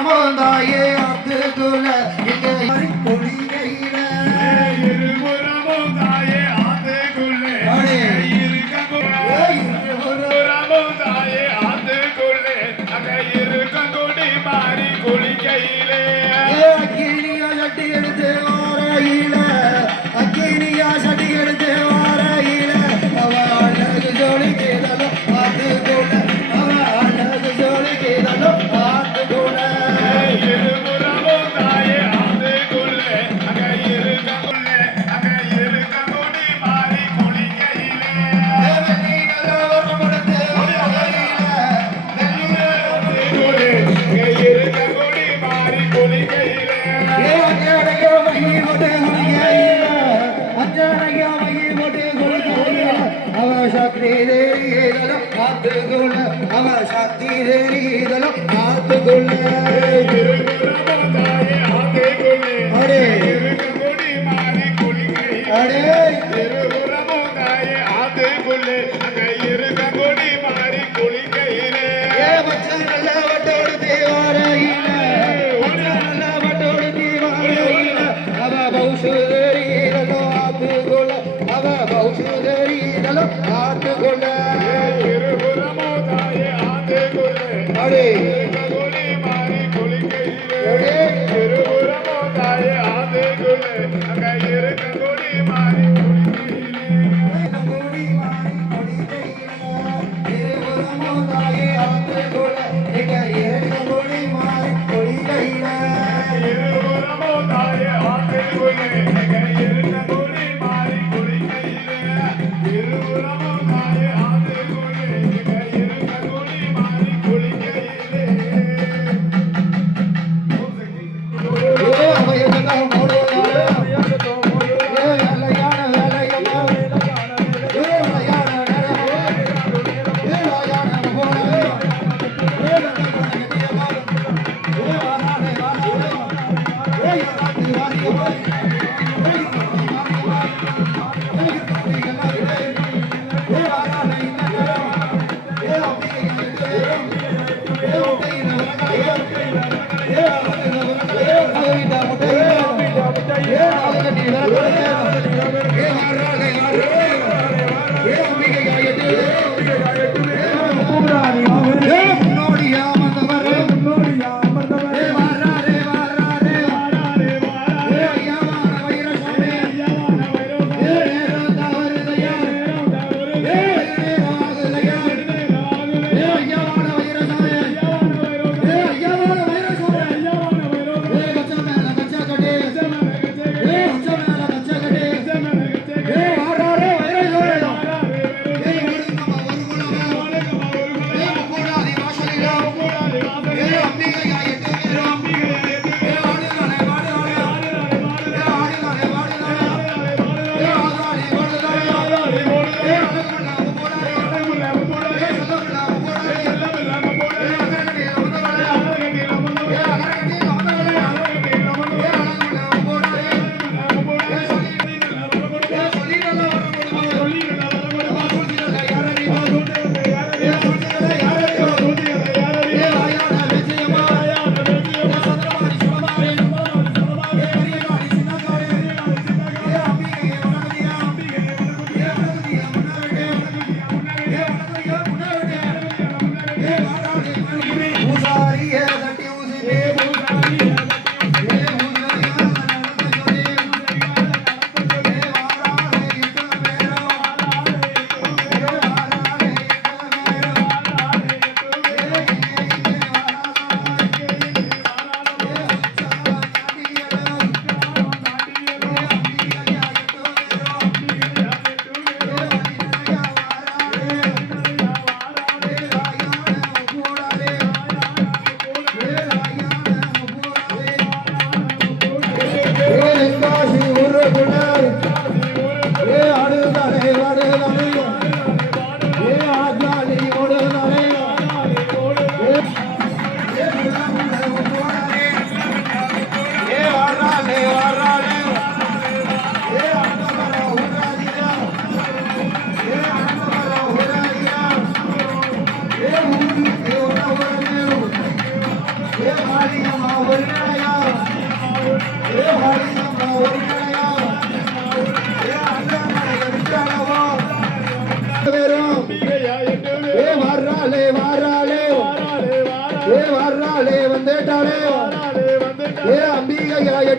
இருபுறமுந்தாயே ஆத்துக்குள்ள இங்க கொடிகையில இருபுறமுந்தாயே ஆத்துக்குள்ளே இருபுறமுந்தாயே ஆத்துக்குள்ளே அங்க இருக்க கொடி மாறி குளிக்கையிலே அக்கினியா சட்டி எடுத்து வாரையில அக்கினியா சட்டி எடுத்து வாரையில அவ அழகு ஜோடி கேதலும் ஆத்துக்குள்ள அவ அழகு ஜோடி கேதலும் ஆத்துக்குள்ள இருபுறமுந்தாயே ஆத்துக்குள்ளே அங்க இருக்க கொடி மாறி குளிக்கையிலே இருக்க கொடி மாறி குளிக்கையிலே சக்தி தேரிதலும் காத்துக்குள்ள அவ சக்தி தேரிதலும் காத்துக்குள்ள இருபுறமுந்தாயே ஆத்துக்குள்ளே அடே இருக்க கொடி மாறி குளிக்கையிலே அடே இருபுறமுந்தாயே ஆத்துக்குள்ளே அங்க இருக்க கொடி மாறி குளிக்கையிலே ஏ மச்சான் நல்ல வட்டோடு தேவாரையில மச்சான் நல்ல வட்டோடு தேவாரையில அவ பௌசு தேரிதலும் ஆத்துக்குள்ள அவ பௌசு தேரிதலும் ஆத்துக்குள்ள இருபுறமுந்தாயே ஆத்துக்குள்ளே அடே இருக்க கொடி மாறி குளிக்கையிலே அடே இருபுறமுந்தாயே ஆத்துக்குள்ளே அங்க இருக்க கொடி மாறி குளிக்கையிலே கொடி மாறி கொடிகையில இருபுறமுந்தாயே ஆத்துக்குள்ள இங்க இரண்டு கொடி மாறி கொடிகையில இருபுறமுந்தாயே ஆத்துக்குள்ளே அங்க இருக்க கொடி மாறி குளிக்கையிலே இருபுறமுந்தாயே ஆத்துக்குள்ளே அங்க இருக்க கொடி மாறி குளிக்கையிலே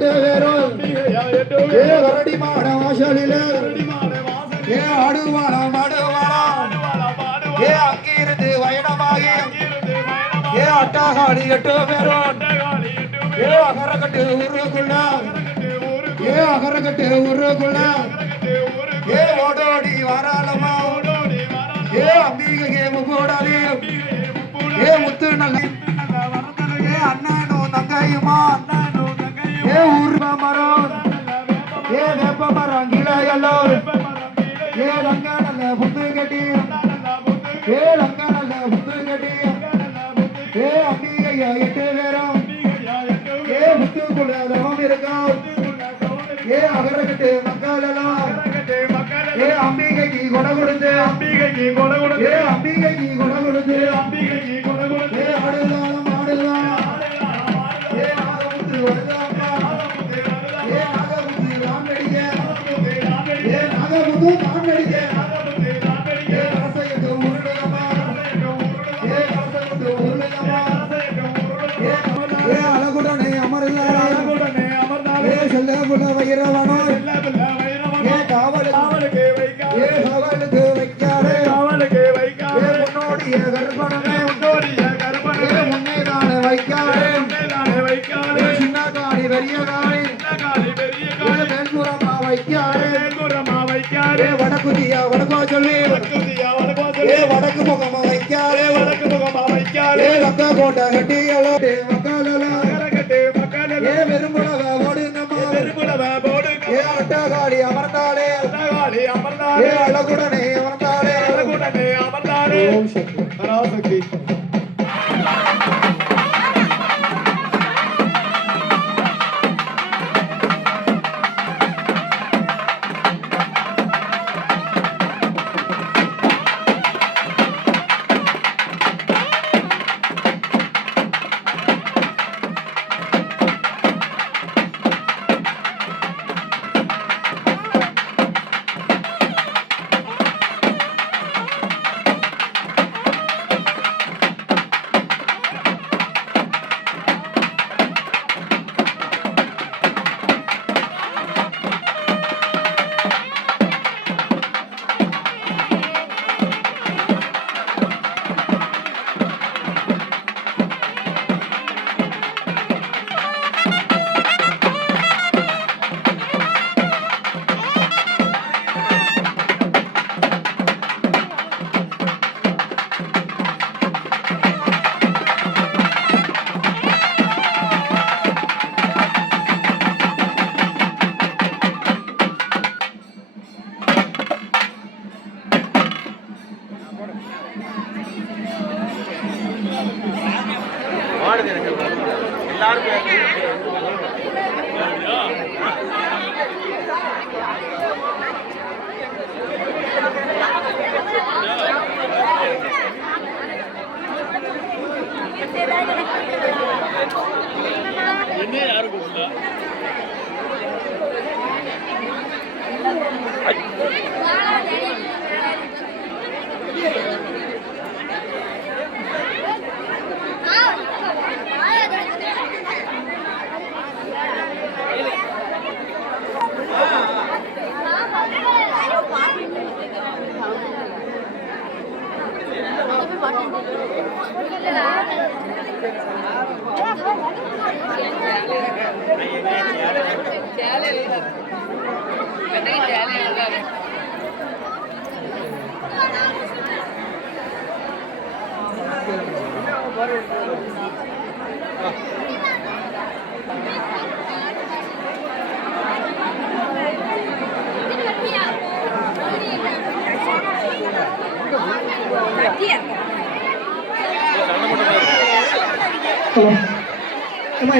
எட்டு பேரும் அம்பிகையா எட்டு ஏ கரடி மாட வாசலில மாட வாசல் ஏ ஆடுவானம் ஆடுவானம் பாடுவாளா பாடுவா ஏ அங்கிருந்து பயணமாகி இருந்து பயணமா ஏ அட்டாகாடி எட்டு பேரும் காளி எட்டு ஏ அகரக்கட்டு ஊருக்குள்ள கட்டு ஊரு ஏ அகரக்கட்டு ஊருக்குள்ள கட்டு ஊரு ஏ ஓடோடி வாராளமா ஓடோடி வரா ஏ அம்பிகையே முப்போடாதி முப்புட ஏ முத்து நல்ல வரதல ஏ அண்ணனும் தங்கையுமா நானோ தங்கையோ ஏ ஊர்வ மரம் ஏ வேப்ப மரம் கிளையெல்லாம் ஏ லங்க நல்ல புத்து கட்டி ஏ லங்க நல்ல புத்து கட்டி ஏ அம்பிகையா எட்டு பேரும் ஏ முத்துக்குள்ள தவம் இருக்கும் ஏ அகரக்கட்டு மக்கள் எல்லாம் ஏ அம்பிகைக்கு கொடை கொடுத்து ஏ அம்பிகைக்கு கொடை கொடுத்து ஏ ஆடுதாலும் ஆடுதான் ஏ நாகமுத்து வருதாப்பா ஏ நாகமுத்து ராமடிய ஏ நாகமுத்து ராமடிய ஏ கலசையத்து உருளுதம்மா ஏ கலசையத்து உருளுதம்மா ஏ அழகுடனே அமர்ந்தாரா ஏ செல்ல புல வைரவனோ ஏ காவலுக்கு ஏ காவலுக்கு வைக்காரே ஏ முன்னோடிய கற்பனமே ஏ முன்னேதானே வைக்காரே ஏ சின்ன காடி பெரிய காடி ஏ மேல்புறமா வைக்காரே ஏ வடக்குதியா வடக்கோ சொல்லி ஏ வடக்கு முகமா வைக்காரே ஏ லக்க கோட்டை கட்டியலோ மக்களெல்லாம் ஏ வெறும்புலவ ஓடுங்கம்மா ஏ அட்டகாடி அமர்ந்தாளே ஏ அழகுடனே அமர்ந்தாளே ஓம் சக்தி பராசக்தி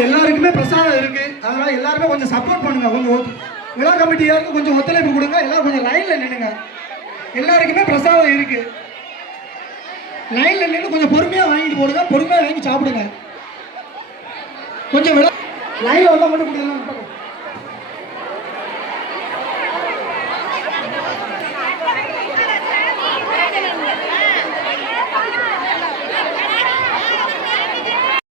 எல்லாருக்குமே பிரசாதம் இருக்கு. அதனால எல்லாருமே கொஞ்சம் சப்போர்ட் பண்ணுங்க. கொஞ்சம் விழா கமிட்டியாருக்கு கொஞ்சம் ஒத்துழைப்பு கொடுங்க. எல்லாரும் கொஞ்சம் லைன்ல நின்னுங்க. எல்லாருக்குமே பிரசாதம் இருக்கு. லைன்ல நின்று கொஞ்சம் பொறுமையா வாங்கிட்டு போடுங்க. பொறுமையா வாங்கி சாப்பிடுங்க. கொஞ்சம் விழா லைன்ல வந்தா மட்டும் கொடுங்க.